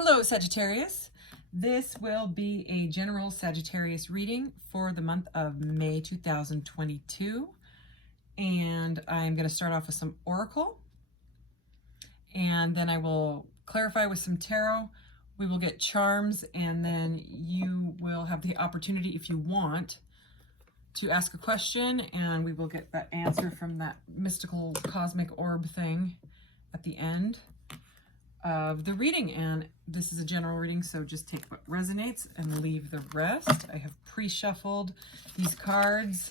Hello, Sagittarius. This will be a general Sagittarius reading for the month of May 2022. And I'm going to start off with some oracle. And then I will clarify with some tarot. We will get charms, and then you will have the opportunity, if you want, to ask a question, and we will get that answer from that mystical cosmic orb thing at the end of the reading. And this is a general reading, so just take what resonates and leave the rest. I have pre-shuffled these cards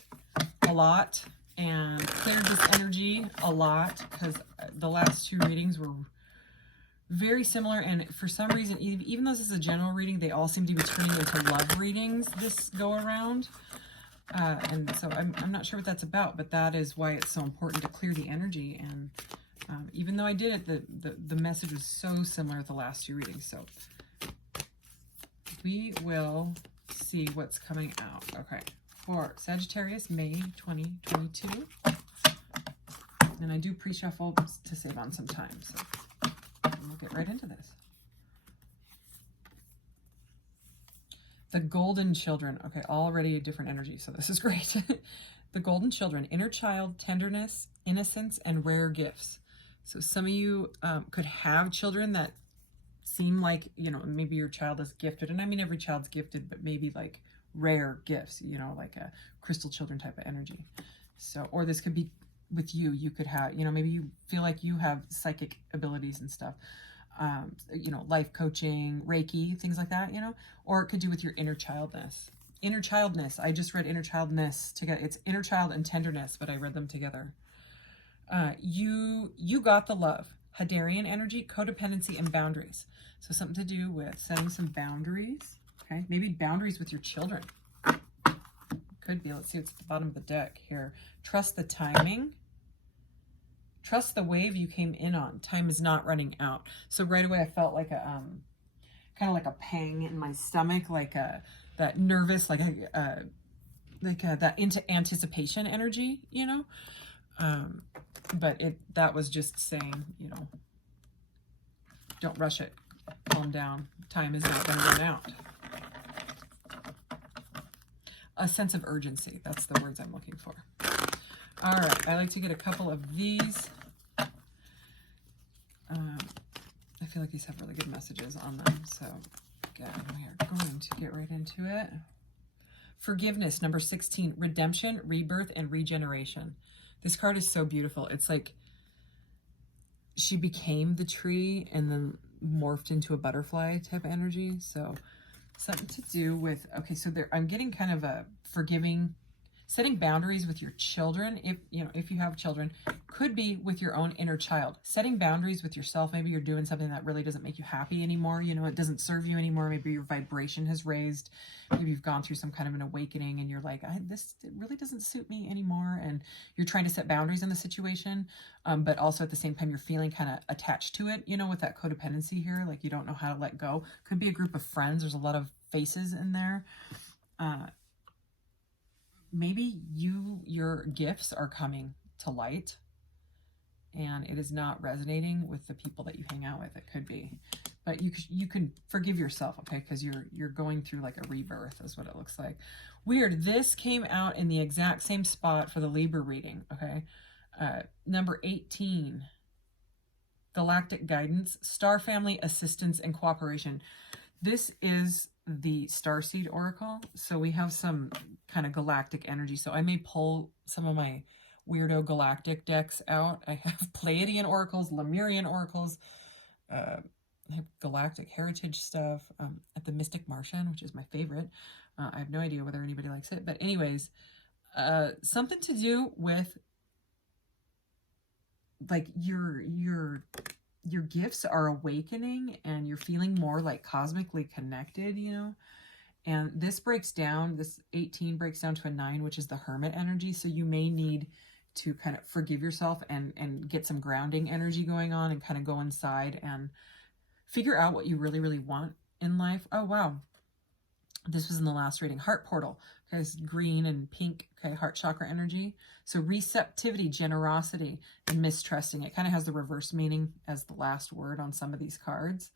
a lot and cleared this energy a lot because the last two readings were very similar, and for some reason, even though this is a general reading, they all seem to be turning into love readings this go around. And so I'm not sure what that's about, but that is why it's so important to clear the energy. And even though I did it, the message was so similar to the last two readings. So we will see what's coming out. Okay, for Sagittarius, May 2022. And I do pre-shuffle to save on some time. So we'll get right into this. The Golden Children. Okay, already a different energy, so this is great. The Golden Children. Inner child, tenderness, innocence, and rare gifts. So some of you could have children that seem like, maybe your child is gifted. And I mean, every child's gifted, but maybe like rare gifts, like a crystal children type of energy. So, or this could be with you. You could have, maybe you feel like you have psychic abilities and stuff. Life coaching, Reiki, things like that, or it could do with your inner childness. Inner childness. I just read inner childness together. It's inner child and tenderness, but I read them together. You got the love. Hadarian energy, codependency, and boundaries. So something to do with setting some boundaries. Okay, maybe boundaries with your children. Could be. Let's see what's at the bottom of the deck here. Trust the timing. Trust the wave you came in on. Time is not running out. So right away I felt like a kind of like a pang in my stomach, like that nervous, that into anticipation energy, but that was just saying, don't rush it. Calm down. Time is not going to run out. A sense of urgency. That's the words I'm looking for. All right, I like to get a couple of these. I feel like these have really good messages on them. So again, we are going to get right into it. Forgiveness, number 16, redemption, rebirth, and regeneration. This card is so beautiful. It's like she became the tree and then morphed into a butterfly type of energy. So something to do with, okay, so I'm getting kind of a forgiving, setting boundaries with your children, if you have children, could be with your own inner child. Setting boundaries with yourself. Maybe you're doing something that really doesn't make you happy anymore. It doesn't serve you anymore. Maybe your vibration has raised. Maybe you've gone through some kind of an awakening and you're like, this really doesn't suit me anymore. And you're trying to set boundaries in the situation, but also at the same time, you're feeling kind of attached to it, with that codependency here. Like you don't know how to let go. Could be a group of friends. There's a lot of faces in there. Maybe your gifts are coming to light and it is not resonating with the people that you hang out with. It could be, but you can forgive yourself, okay? Because you're going through like a rebirth is what it looks like. Weird. This came out in the exact same spot for the Libra reading, okay? Number 18, galactic guidance, star family assistance and cooperation. This is the Starseed Oracle. So we have some kind of galactic energy. So I may pull some of my weirdo galactic decks out. I have Pleiadian oracles, Lemurian oracles. I have galactic heritage stuff at the Mystic Martian, which is my favorite. I have no idea whether anybody likes it. But anyways, something to do with like your gifts are awakening and you're feeling more like cosmically connected, and this 18 breaks down to a 9, which is the Hermit energy. So you may need to kind of forgive yourself and get some grounding energy going on and kind of go inside and figure out what you really, really want in life. Oh, wow. This was in the last reading. Heart portal. Okay, it's green and pink. Okay, heart chakra energy. So receptivity, generosity, and mistrusting. It kind of has the reverse meaning as the last word on some of these cards.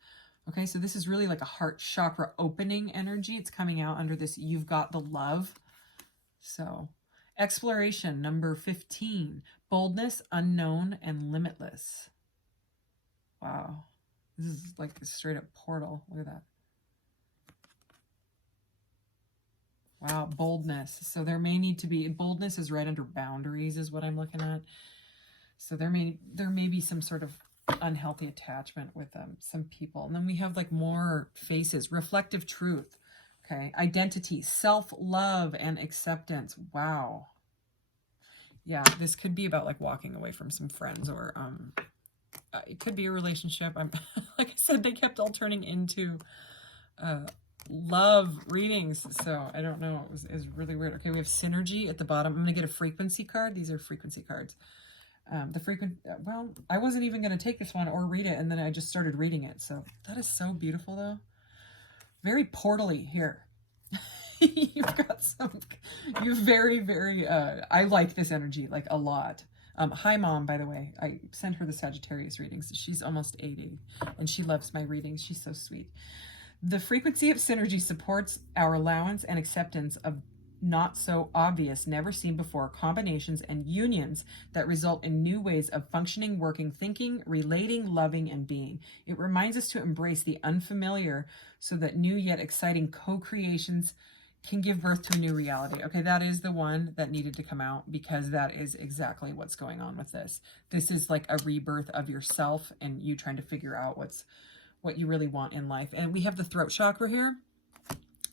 Okay, so this is really like a heart chakra opening energy. It's coming out under this you've got the love. So exploration, number 15, boldness, unknown, and limitless. Wow. This is like a straight up portal. Look at that. Wow, boldness. So there may need to be, boldness is right under boundaries is what I'm looking at. So there may be some sort of unhealthy attachment with some people. And then we have like more faces, reflective truth. Okay, identity, self-love, and acceptance. Wow. Yeah, this could be about like walking away from some friends, or it could be a relationship. I'm like I said, they kept all turning into love readings, so I don't know. It was really weird. Okay, we have synergy at the bottom. I'm gonna get a frequency card. These are frequency cards. Well, I wasn't even going to take this one or read it, and then I just started reading it. So that is so beautiful, though. Very portally here. You've got some, you're very, very, I like this energy, like a lot. Hi, Mom, by the way. I sent her the Sagittarius readings. She's almost 80, and she loves my readings. She's so sweet. The frequency of synergy supports our allowance and acceptance of not so obvious, never seen before combinations and unions that result in new ways of functioning, working, thinking, relating, loving, and being. It reminds us to embrace the unfamiliar so that new yet exciting co-creations can give birth to a new reality. Okay, that is the one that needed to come out, because that is exactly what's going on with this. This is like a rebirth of yourself and you trying to figure out what you really want in life. And we have the throat chakra here.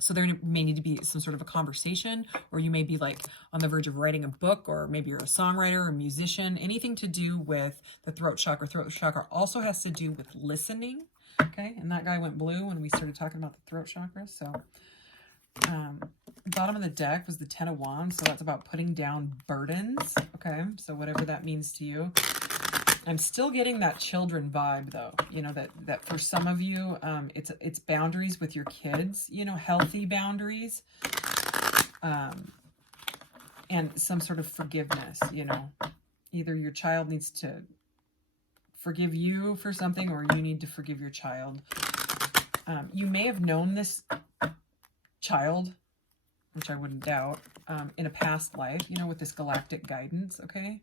So there may need to be some sort of a conversation, or you may be like on the verge of writing a book, or maybe you're a songwriter or a musician, anything to do with the throat chakra. Throat chakra also has to do with listening. Okay. And that guy went blue when we started talking about the throat chakra. So bottom of the deck was the 10 of Wands. So that's about putting down burdens. Okay. So whatever that means to you. I'm still getting that children vibe, though. You know, that for some of you, it's boundaries with your kids, you know, healthy boundaries, and some sort of forgiveness, you know. Either your child needs to forgive you for something, or you need to forgive your child. You may have known this child, which I wouldn't doubt, in a past life, you know, with this galactic guidance, okay?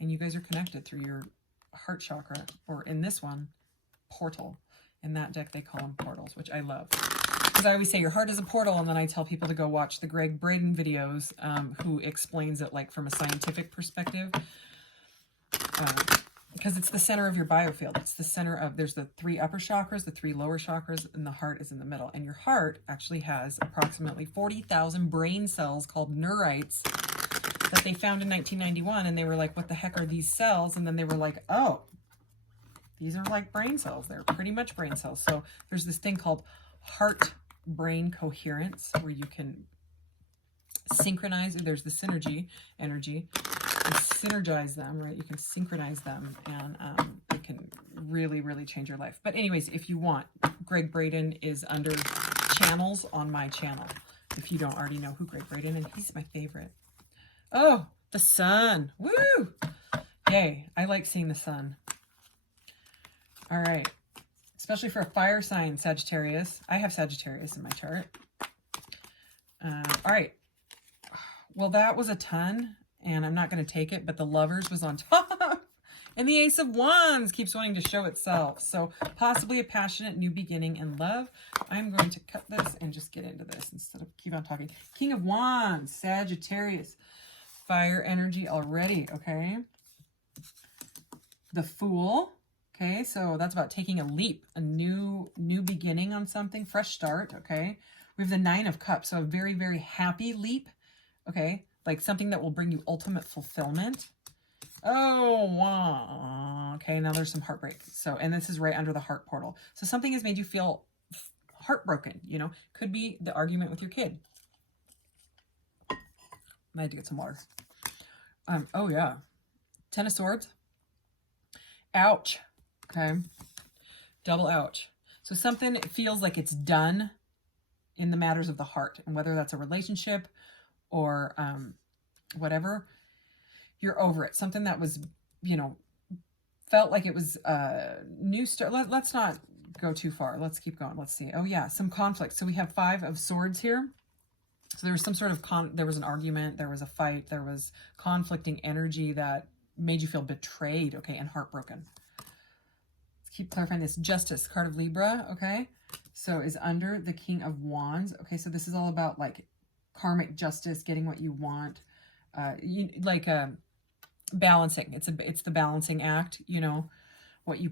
And you guys are connected through your heart chakra, or in this one, portal. In that deck, they call them portals, which I love. Because I always say your heart is a portal, and then I tell people to go watch the Greg Braden videos, who explains it like from a scientific perspective. Because it's the center of your biofield. It's the center of, there's the 3 upper chakras, the 3 lower chakras, and the heart is in the middle. And your heart actually has approximately 40,000 brain cells called neurites that they found in 1991, and they were like, what the heck are these cells? And then they were like, oh, these are like brain cells. They're pretty much brain cells. So there's this thing called heart-brain coherence, where you can synchronize. There's the synergy energy. You synergize them, right? You can synchronize them, and it can really, really change your life. But anyways, if you want, Greg Braden is under channels on my channel, if you don't already know who Greg Braden is. He's my favorite. Oh, the sun. Woo! Yay. I like seeing the sun. All right. Especially for a fire sign, Sagittarius. I have Sagittarius in my chart. All right. Well, that was a ton, and I'm not going to take it, but the Lovers was on top. And the Ace of Wands keeps wanting to show itself. So possibly a passionate new beginning in love. I'm going to cut this and just get into this instead of keep on talking. King of Wands, Sagittarius. Fire energy already, okay? The Fool, okay? So that's about taking a leap, a new beginning on something, fresh start, okay? We have the 9 of Cups, so a very, very happy leap, okay? Like something that will bring you ultimate fulfillment. Oh, wow. Okay, now there's some heartbreak. So, and this is right under the heart portal. So something has made you feel heartbroken, you know? Could be the argument with your kid. I had to get some water. Oh yeah. 10 of Swords. Ouch. Okay. Double ouch. So something feels like it's done in the matters of the heart, and whether that's a relationship or whatever, you're over it. Something that was, you know, felt like it was a new start. Let's not go too far. Let's keep going. Let's see. Oh yeah, some conflict. So we have 5 of Swords here. So there was some sort of there was an argument, there was a fight, there was conflicting energy that made you feel betrayed, okay, and heartbroken. Let's keep clarifying this. Justice, card of Libra, okay? So is under the King of Wands. Okay, so this is all about like karmic justice, getting what you want. Balancing. It's the balancing act, you know. What you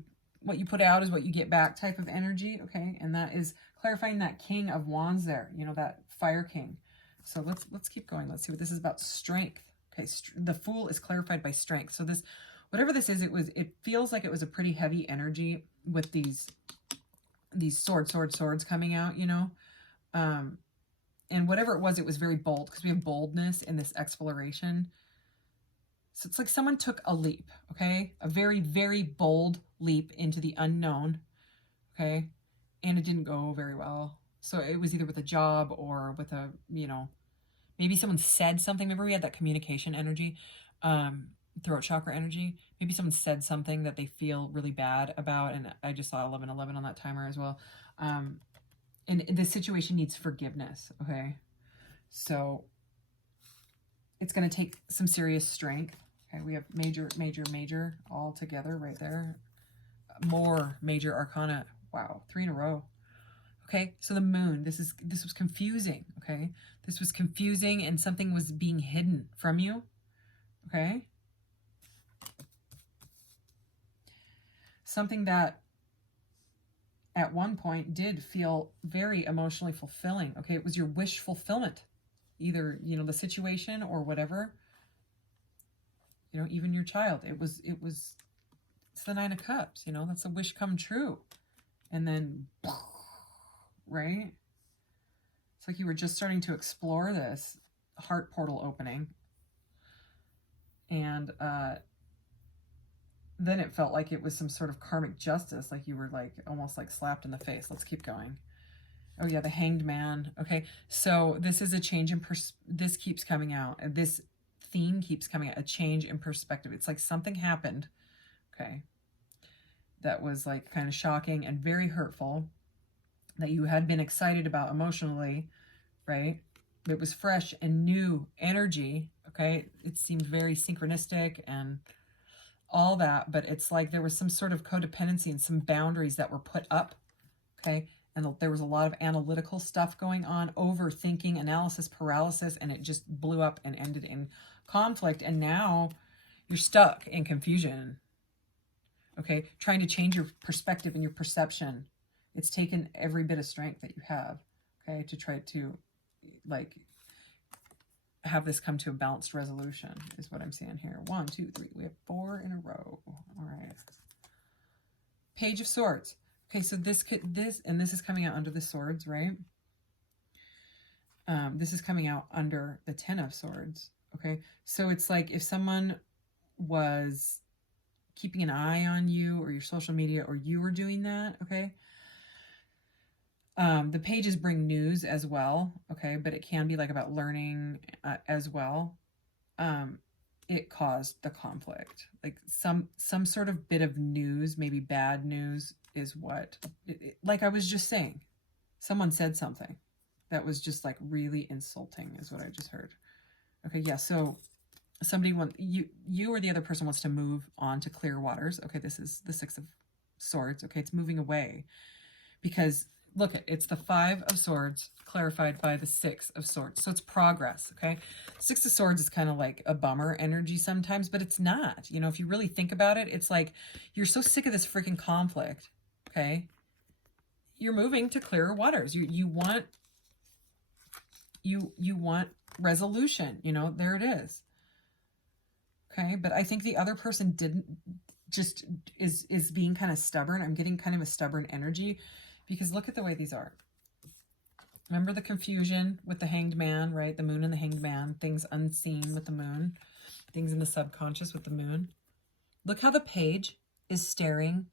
put out is what you get back type of energy, okay? And that is clarifying that King of Wands there, you know, that Fire King. So let's keep going. Let's see what this is about. Strength. Okay, the Fool is clarified by strength. So this, whatever this is, it feels like it was a pretty heavy energy with these swords coming out, you know. And whatever it was very bold, because we have boldness in this exploration. So it's like someone took a leap, okay? A very, very bold leap into the unknown, okay? And it didn't go very well. So it was either with a job or with a, you know, maybe someone said something. Remember we had that communication energy, throat chakra energy. Maybe someone said something that they feel really bad about. And I just saw 1111 on that timer as well. And this situation needs forgiveness, okay? So it's going to take some serious strength. Okay, we have major, major, major all together right there. More major arcana. Wow, 3 in a row. Okay, so the Moon, this was confusing, okay? This was confusing and something was being hidden from you, okay? Something that at one point did feel very emotionally fulfilling, okay? It was your wish fulfillment, either, you know, the situation or whatever. You know, even your child, it's the 9 of Cups, you know, that's a wish come true. And then, right? It's like you were just starting to explore this heart portal opening. And then it felt like it was some sort of karmic justice, like you were like almost like slapped in the face. Let's keep going. Oh yeah, the Hanged Man. Okay, so this is a change in this keeps coming out. This theme keeps coming out, a change in perspective. It's like something happened, okay, that was like kind of shocking and very hurtful, that you had been excited about emotionally, right? It was fresh and new energy, okay? It seemed very synchronistic and all that, but it's like there was some sort of codependency and some boundaries that were put up, okay? And there was a lot of analytical stuff going on, overthinking, analysis paralysis, and it just blew up and ended in conflict. And now you're stuck in confusion, okay? Trying to change your perspective and your perception. It's taken every bit of strength that you have, okay, to try to, like, have this come to a balanced resolution, is what I'm seeing here. 1, 2, 3. We have 4 in a row. All right. Page of Swords. Okay, so this is coming out under the Swords, right? This is coming out under the 10 of Swords. Okay, so it's like if someone was keeping an eye on you or your social media, or you were doing that, okay? The pages bring news as well, okay? But it can be like about learning as well. It caused the conflict. Like some sort of bit of news, maybe bad news, is what, like I was just saying, someone said something that was just like really insulting, is what I just heard. Okay, yeah, so somebody you or the other person wants to move on to clear waters. Okay, this is the 6 of Swords. Okay, it's moving away because look, it's the 5 of Swords clarified by the 6 of Swords. So it's progress, okay? 6 of Swords is kind of like a bummer energy sometimes, but it's not. You know, if you really think about it, it's like you're so sick of this freaking conflict, okay? You're moving to clearer waters. You want resolution, you know, there it is. Okay, but I think the other person is being kind of stubborn. I'm getting kind of a stubborn energy. Because look at the way these are. Remember the confusion with the Hanged Man, right? The Moon and the Hanged Man. Things unseen with the Moon. Things in the subconscious with the Moon. Look how the page is staring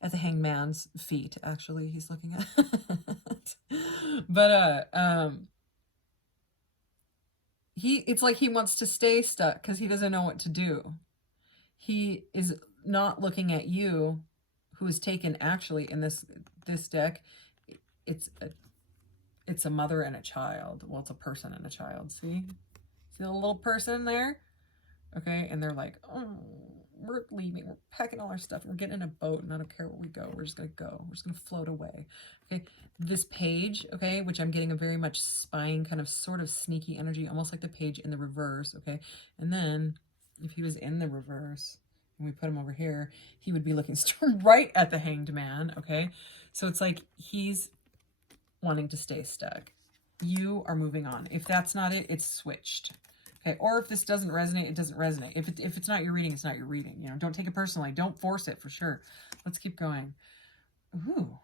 at the Hanged Man's feet. Actually, he's looking at. But it's like he wants to stay stuck because he doesn't know what to do. He is not looking at you, who is taken actually in this deck. It's a mother and a child. Well, it's a person and a child. See the little person there? Okay, and they're like, oh, we're leaving. We're packing all our stuff. We're getting in a boat, and I don't care where we go. We're just going to go. We're just going to float away. Okay, this page, okay, which I'm getting a very much spying kind of sort of sneaky energy, almost like the page in the reverse, okay? And then if he was in the reverse and we put him over here, he would be looking right at the Hanged Man, okay? So it's like he's wanting to stay stuck. You are moving on. If that's not it, it's switched. Okay, or if this doesn't resonate, it doesn't resonate. If it's not your reading, it's not your reading. You know, don't take it personally. Don't force it for sure. Let's keep going. Ooh.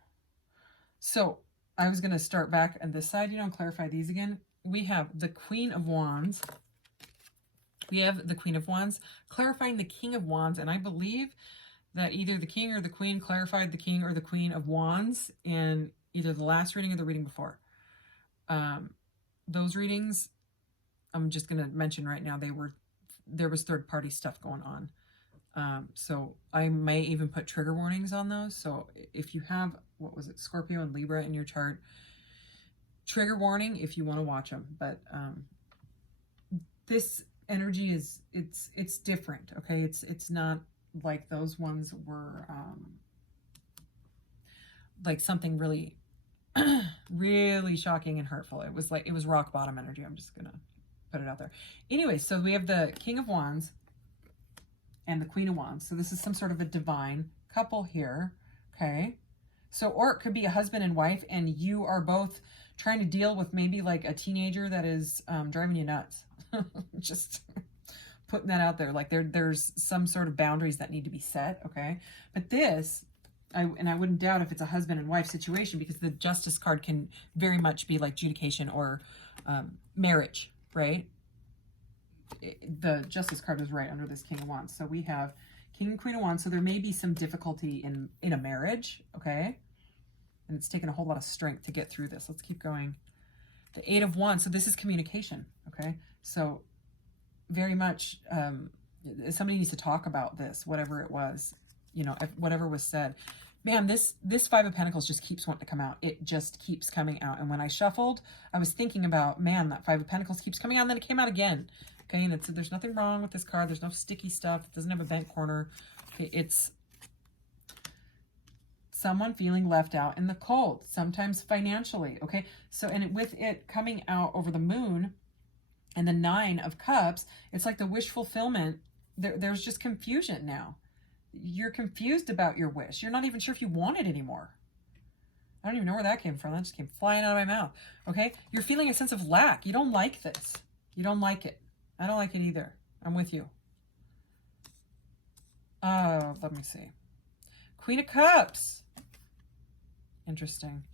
So I was going to start back on this side, and clarify these again. We have the Queen of Wands. We have the Queen of Wands clarifying the King of Wands, and I believe that either the King or the Queen clarified the King or the Queen of Wands in either the last reading or the reading before. Those readings, I'm just going to mention right now, there was third-party stuff going on. So I may even put trigger warnings on those. So if you have, what was it, Scorpio and Libra in your chart, trigger warning if you want to watch them. But this energy is, it's different, okay? It's not like those ones were like something really, really shocking and hurtful. It was rock bottom energy. I'm just going to put it out there. Anyway, so we have the King of Wands and the Queen of Wands. So this is some sort of a divine couple here, okay? So, or it could be a husband and wife, and you are both trying to deal with maybe like a teenager that is driving you nuts. Just putting that out there. Like there's some sort of boundaries that need to be set, okay? But this, I wouldn't doubt if it's a husband and wife situation, because the Justice card can very much be like adjudication or marriage, right? The Justice card is right under this King of Wands. So we have King and Queen of Wands. So there may be some difficulty in a marriage, okay? And it's taken a whole lot of strength to get through this. Let's keep going. The Eight of Wands. So this is communication, okay? So very much somebody needs to talk about this, whatever it was, whatever was said. Man, this Five of Pentacles just keeps wanting to come out. It just keeps coming out. And when I shuffled, I was thinking about, man, that Five of Pentacles keeps coming out, and then it came out again. Okay, and there's nothing wrong with this card. There's no sticky stuff. It doesn't have a bent corner. Okay, it's someone feeling left out in the cold, sometimes financially. Okay, so with it coming out over the moon and the Nine of Cups, it's like the wish fulfillment. There's just confusion now. You're confused about your wish. You're not even sure if you want it anymore. I don't even know where that came from. That just came flying out of my mouth. Okay, you're feeling a sense of lack. You don't like this. You don't like it. I don't like it either. I'm with you. Let me see. Queen of Cups. Interesting.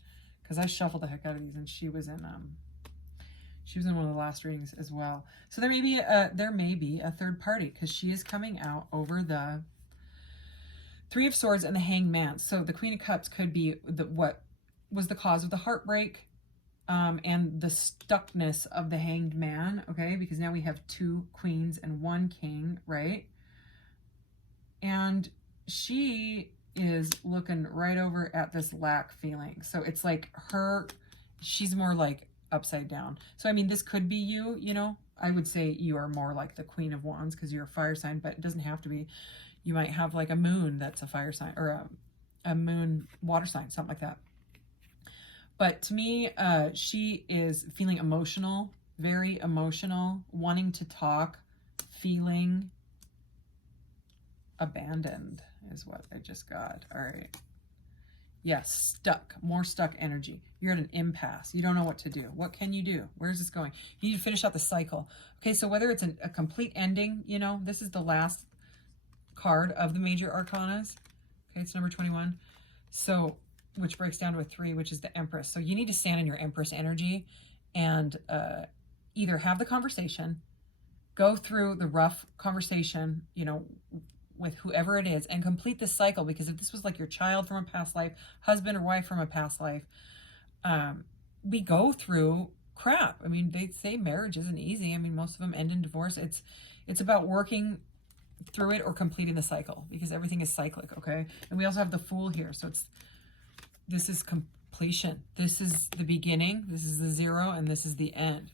Because I shuffled the heck out of these, and she was in one of the last readings as well. So there may be a third party, because she is coming out over the Three of Swords and the Hanged Man. So the Queen of Cups could be what was the cause of the heartbreak, and the stuckness of the Hanged Man, okay? Because now we have two queens and one king, right? And she is looking right over at this lack feeling. So it's like she's more like upside down. So, I mean, this could be you, I would say you are more like the Queen of Wands because you're a fire sign, but it doesn't have to be. You might have like a moon that's a fire sign, or a moon water sign, something like that. But to me, she is feeling emotional, very emotional, wanting to talk, feeling abandoned is what I just got. All right. Yes, stuck, more stuck energy. You're at an impasse. You don't know what to do. What can you do? Where's this going? You need to finish out the cycle. Okay, so whether it's a complete ending, this is the last card of the major arcanas. Okay, it's number 21. So, which breaks down to a 3, which is the Empress. So you need to stand in your Empress energy and either have the conversation, go through the rough conversation, with whoever it is, and complete this cycle. Because if this was like your child from a past life, husband or wife from a past life, we go through crap. I mean, they say marriage isn't easy. I mean, most of them end in divorce. It's about working through it or completing the cycle, because everything is cyclic, okay? And we also have the Fool here. So this is completion. This is the beginning. This is the 0, and this is the end.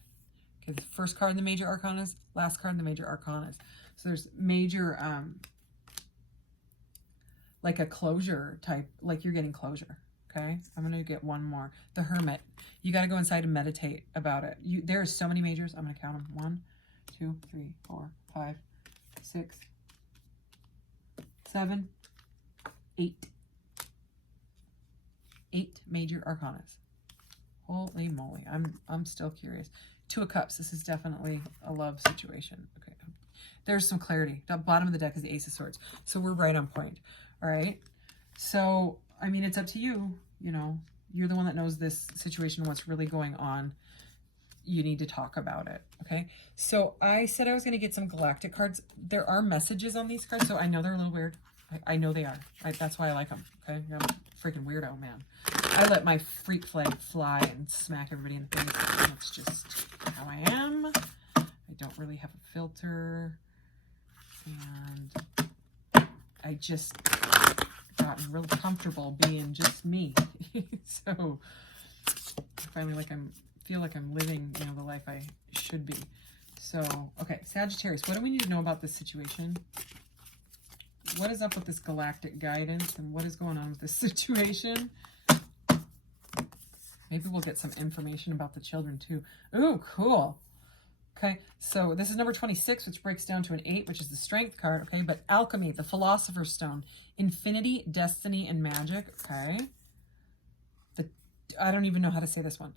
Okay, the first card in the major arcanas, last card in the major arcanas. So there's major, like a closure type, like you're getting closure. Okay, I'm going to get one more. The Hermit. You got to go inside and meditate about it. There are so many majors. I'm going to count them. 1, 2, 3, 4, 5, 6, 7, 8. 8 major arcanas. Holy moly. I'm still curious. 2 of Cups. This is definitely a love situation. Okay. There's some clarity. The bottom of the deck is the Ace of Swords. So we're right on point. All right. So, I mean, it's up to you. You know, you're the one that knows this situation, what's really going on. You need to talk about it. Okay. So I said I was going to get some galactic cards. There are messages on these cards. So I know they're a little weird. I know they are. That's why I like them. Okay. I'm a freaking weirdo, man. I let my freak flag fly and smack everybody in the face. That's just how I am. I don't really have a filter. And I just gotten real comfortable being just me. So I finally feel like I'm living, you know, the life I should be. So, okay, Sagittarius, what do we need to know about this situation? What is up with this galactic guidance and what is going on with this situation? Maybe we'll get some information about the children too. Ooh, cool. Okay, so this is number 26, which breaks down to an 8, which is the Strength card, okay? But Alchemy, the Philosopher's Stone, Infinity, Destiny, and Magic, okay? I don't even know how to say this one.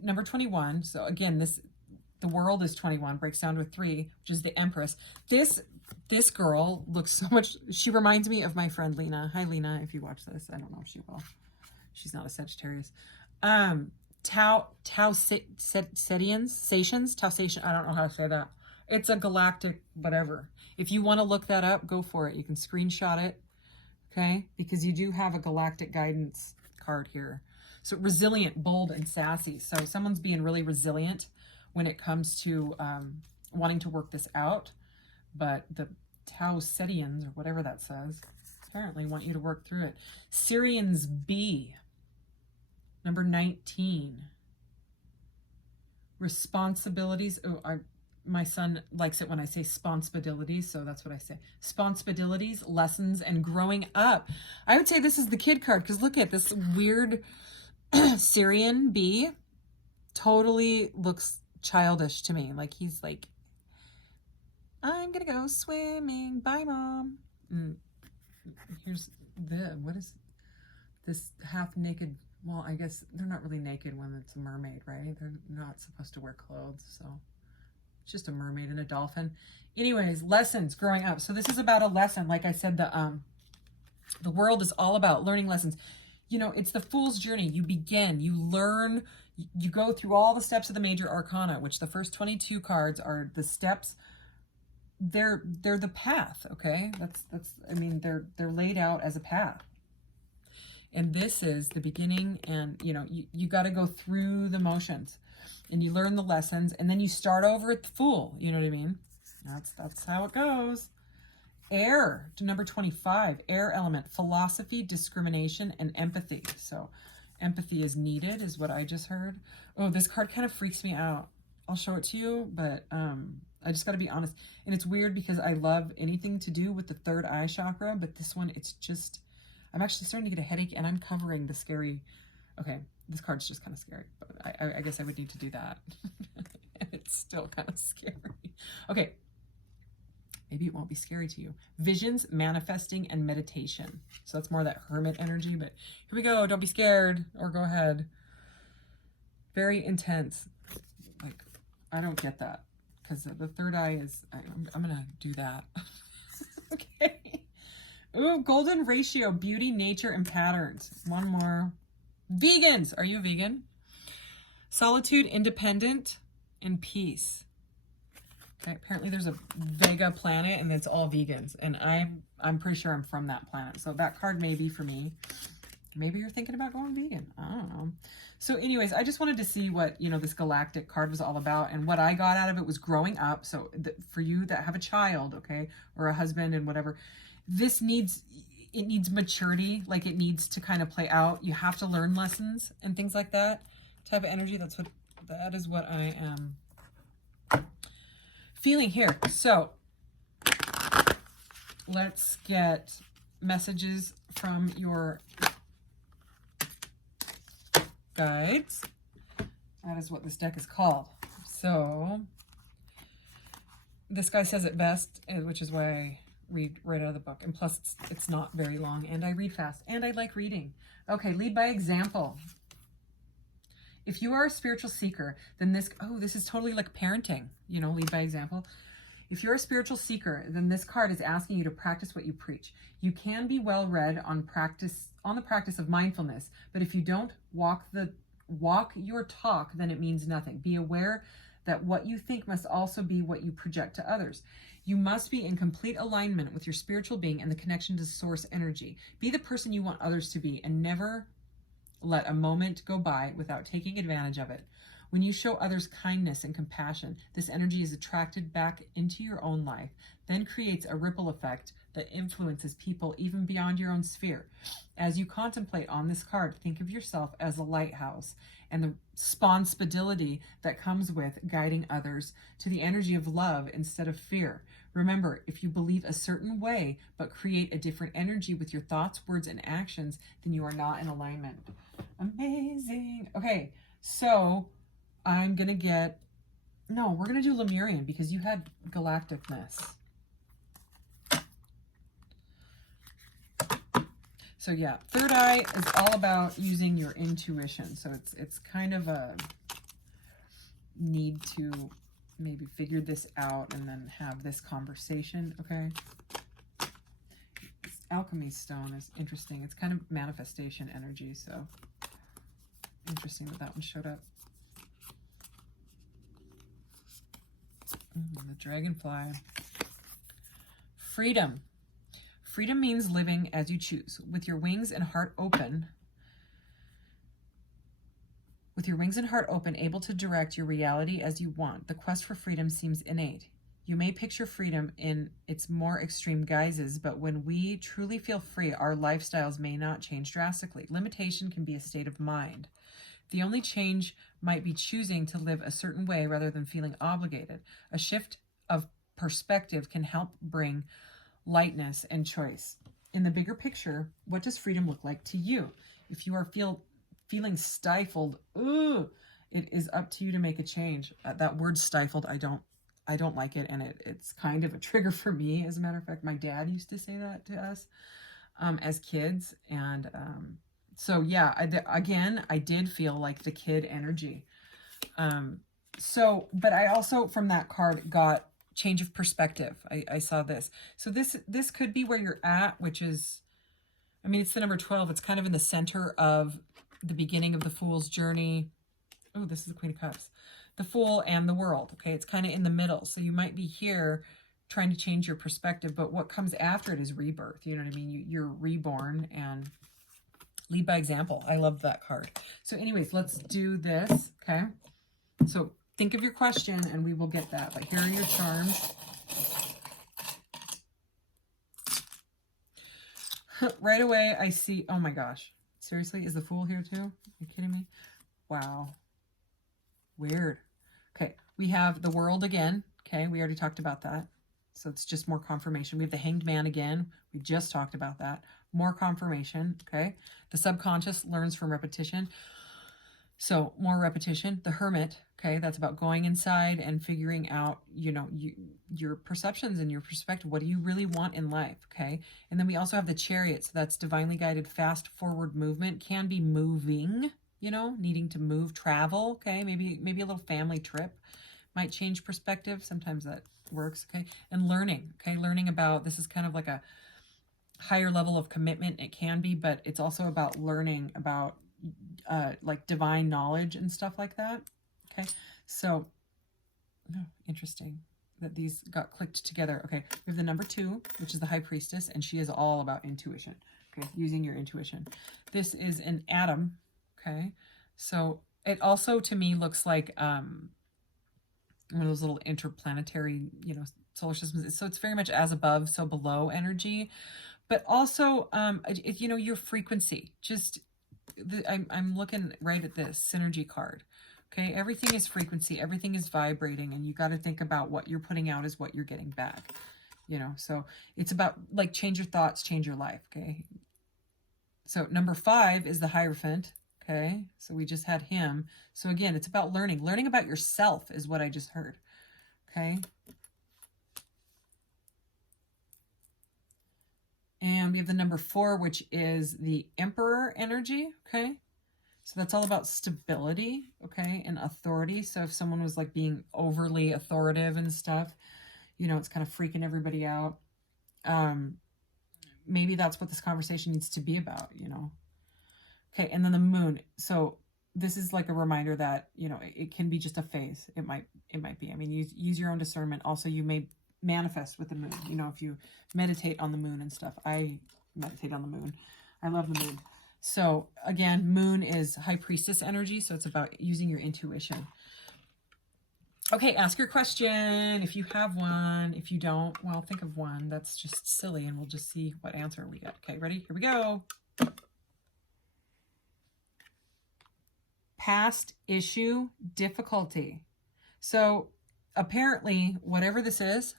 Number 21, so again, the world is 21, breaks down to a 3, which is the Empress. This girl looks so much, she reminds me of my friend Lena. Hi, Lena, if you watch this. I don't know if she will. She's not a Sagittarius. Tausatians, I don't know how to say that. It's a galactic whatever. If you want to look that up, go for it. You can screenshot it, okay? Because you do have a galactic guidance card here. So resilient, bold, and sassy. So someone's being really resilient when it comes to wanting to work this out. But the Tausatians, or whatever that says, apparently want you to work through it. Syrians B. Number 19. Responsibilities. Oh, my son likes it when I say sponsibilities, so that's what I say. Sponsibilities, lessons, and growing up. I would say this is the kid card, because look at this weird Syrian B. Totally looks childish to me. Like he's like, I'm going to go swimming. Bye, Mom. Here's what is this half naked? Well, I guess they're not really naked when it's a mermaid, right? They're not supposed to wear clothes, so it's just a mermaid and a dolphin. Anyways, lessons growing up. So this is about a lesson. Like I said, the world is all about learning lessons. You know, it's the Fool's journey. You begin, you learn, you go through all the steps of the major arcana, which the first 22 cards are the steps. They're the path, okay? That's I mean, they're laid out as a path. And this is the beginning, and you know, you got to go through the motions and you learn the lessons, and then you start over at the Fool. You know what I mean? That's how it goes. Air, to number 25, air element, philosophy, discrimination, and empathy. So empathy is needed, is what I just heard. Oh, this card kind of freaks me out. I'll show it to you, but I just got to be honest. And it's weird because I love anything to do with the third eye chakra, but this one, it's just, I'm actually starting to get a headache, and I'm covering the scary. Okay, this card's just kind of scary, but I guess I would need to do that. And it's still kind of scary. Okay, maybe it won't be scary to you. Visions, manifesting, and meditation. So that's more that hermit energy, but here we go. Don't be scared, or go ahead. Very intense. Like, I don't get that, because the third eye is, I'm going to do that. Okay. Ooh, golden ratio, beauty, nature, and patterns. One more. Vegans. Are you a vegan? Solitude, independent, and peace. Okay, apparently there's a Vega planet and it's all vegans. And I'm pretty sure I'm from that planet. So that card may be for me. Maybe you're thinking about going vegan. I don't know. So anyways, I just wanted to see what, this galactic card was all about. And what I got out of it was growing up. So for you that have a child, okay, or a husband and whatever, it needs maturity. Like it needs to kind of play out. You have to learn lessons and things like that. Type of energy. That is what I am feeling here. So let's get messages from your guides. That is what this deck is called. So this guy says it best, which is why I read right out of the book. And plus it's not very long, and I read fast, and I like reading. Okay, lead by example. If you are a spiritual seeker, then this is totally like parenting, lead by example. If you're a spiritual seeker, then this card is asking you to practice what you preach. You can be well read on the practice of mindfulness, but if you don't walk your talk, then it means nothing. Be aware that what you think must also be what you project to others. You must be in complete alignment with your spiritual being and the connection to source energy. Be the person you want others to be, and never let a moment go by without taking advantage of it. When you show others kindness and compassion, this energy is attracted back into your own life, then creates a ripple effect that influences people even beyond your own sphere. As you contemplate on this card, think of yourself as a lighthouse and the responsibility that comes with guiding others to the energy of love instead of fear. Remember, if you believe a certain way but create a different energy with your thoughts, words, and actions, then you are not in alignment. Amazing. Okay, so I'm going to we're going to do Lemurian because you had galacticness. So yeah, third eye is all about using your intuition. So it's kind of a need to maybe figure this out and then have this conversation, okay? This alchemy stone is interesting. It's kind of manifestation energy, so interesting that one showed up. The dragonfly. Freedom. Freedom means living as you choose, with your wings and heart open. With your wings and heart open, able to direct your reality as you want. The quest for freedom seems innate. You may picture freedom in its more extreme guises, but when we truly feel free, our lifestyles may not change drastically. Limitation can be a state of mind. The only change might be choosing to live a certain way rather than feeling obligated. A shift of perspective can help bring lightness and choice. In the bigger picture, what does freedom look like to you? If you are feeling stifled, it is up to you to make a change. That word stifled, I don't like it, and it's kind of a trigger for me. As a matter of fact, my dad used to say that to us as kids, and so yeah, I did feel like the kid energy. But I also, from that card, got change of perspective. I saw this. So this could be where you're at, which is, it's the number 12. It's kind of in the center of the beginning of the Fool's journey. Oh, this is the Queen of Cups. The Fool and the World. Okay, it's kind of in the middle. So you might be here trying to change your perspective, but what comes after it is rebirth. You know what I mean? You're reborn and lead by example. I love that card. So anyways, let's do this, okay? So think of your question and we will get that. But here are your charms. Right away, I see, oh my gosh. Seriously, is the Fool here too? Are you kidding me? Wow. Weird. Okay, we have the World again. Okay, we already talked about that. So it's just more confirmation. We have the Hanged Man again. We just talked about that. More confirmation, okay? The subconscious learns from repetition. So more repetition. The Hermit, okay? That's about going inside and figuring out, your perceptions and your perspective. What do you really want in life, okay? And then we also have the Chariot. So that's divinely guided, fast forward movement. Can be moving, needing to move, travel, okay? Maybe a little family trip might change perspective. Sometimes that works, okay? And learning, okay? Learning about, this is kind of like a higher level of commitment. It can be, but it's also about learning about like divine knowledge and stuff like that. Okay, so interesting that these got clicked together. Okay, we have the number 2, which is the High Priestess, and she is all about intuition. Okay, using your intuition. This is an atom, okay? So it also, to me, looks like one of those little interplanetary, you know, solar systems. So it's very much as above, so below energy. But also, you know, your frequency. Just, I'm looking right at this synergy card. Okay, everything is frequency. Everything is vibrating. And you got to think about what you're putting out is what you're getting back. You know, so it's about, like, change your thoughts, change your life. Okay. So number 5 is the Hierophant. Okay, so we just had him. So again, it's about learning. Learning about yourself is what I just heard. Okay. And we have the number 4, which is the Emperor energy. Okay. So that's all about stability, okay, and authority. So if someone was like being overly authoritative and stuff, you know, it's kind of freaking everybody out. Maybe that's what this conversation needs to be about, you know. Okay, and then the Moon. So this is like a reminder that, you know, it can be just a phase. It might be. I mean, use your own discernment. Also, you may manifest with the Moon. You know, if you meditate on the Moon and stuff. I meditate on the Moon. I love the Moon. So again, Moon is High Priestess energy. So it's about using your intuition. Okay, ask your question if you have one. If you don't, well, think of one. That's just silly, and we'll just see what answer we get. Okay, ready? Here we go. Past issue, difficulty. So apparently, whatever this is,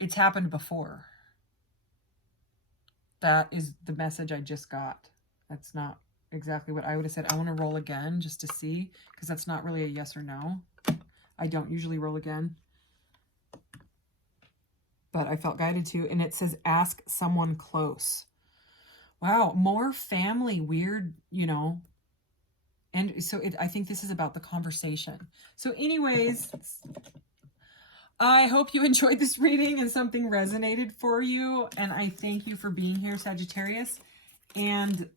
it's happened before. That is the message I just got. That's not exactly what I would have said. I want to roll again just to see, because that's not really a yes or no. I don't usually roll again, but I felt guided to. And it says, ask someone close. Wow, more family, weird, you know. And so I think this is about the conversation. So anyways, I hope you enjoyed this reading and something resonated for you. And I thank you for being here, Sagittarius. And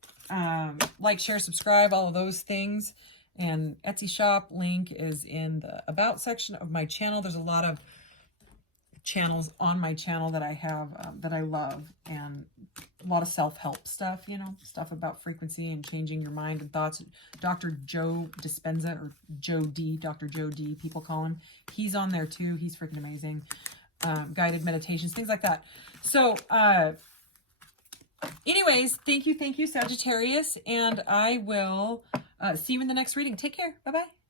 like, share, subscribe, all of those things. And Etsy shop link is in the about section of my channel. There's a lot of channels on my channel that I have that I love, and a lot of self-help stuff, you know, stuff about frequency and changing your mind and thoughts. Dr. Joe Dispenza, or Joe D, Dr. Joe D, people call him. He's on there too. He's freaking amazing. Guided meditations, things like that. So anyways, thank you, Sagittarius, and I will see you in the next reading. Take care. Bye-bye.